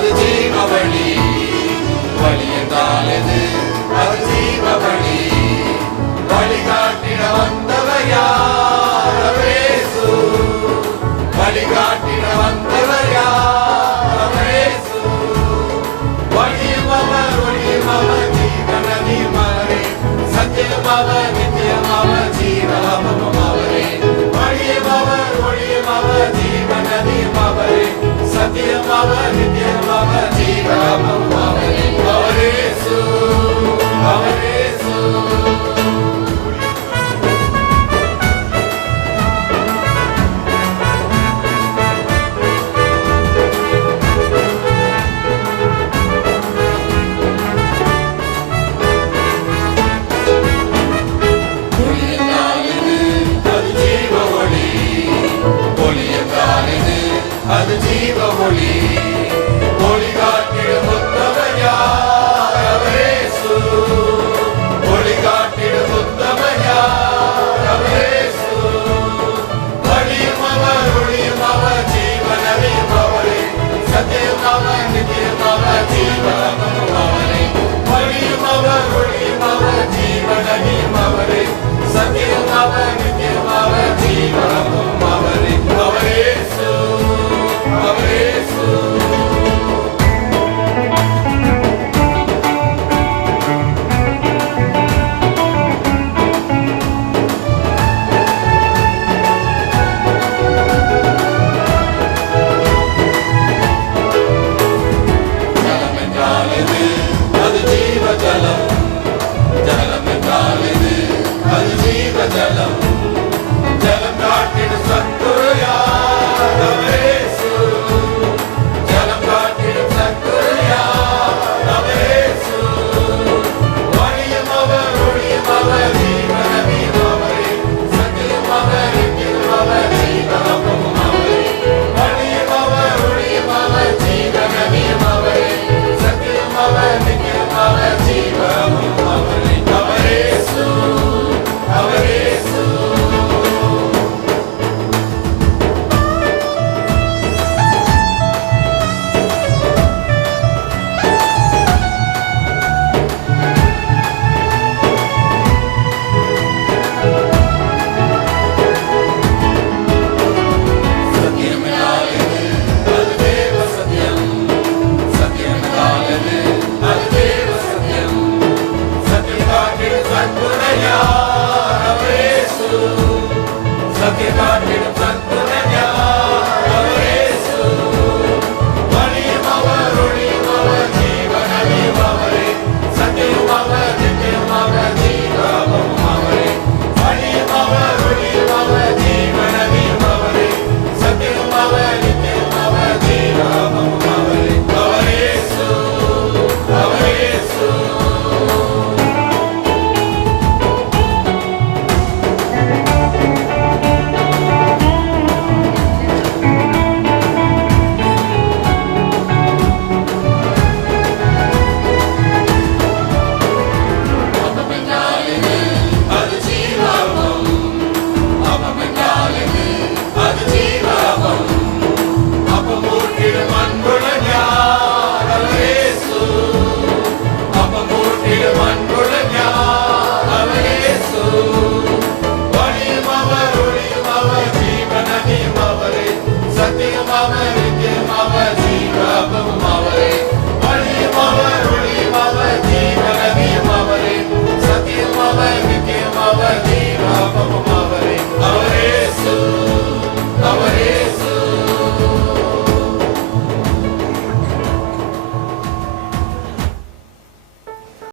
the team of our league. Hallelujah.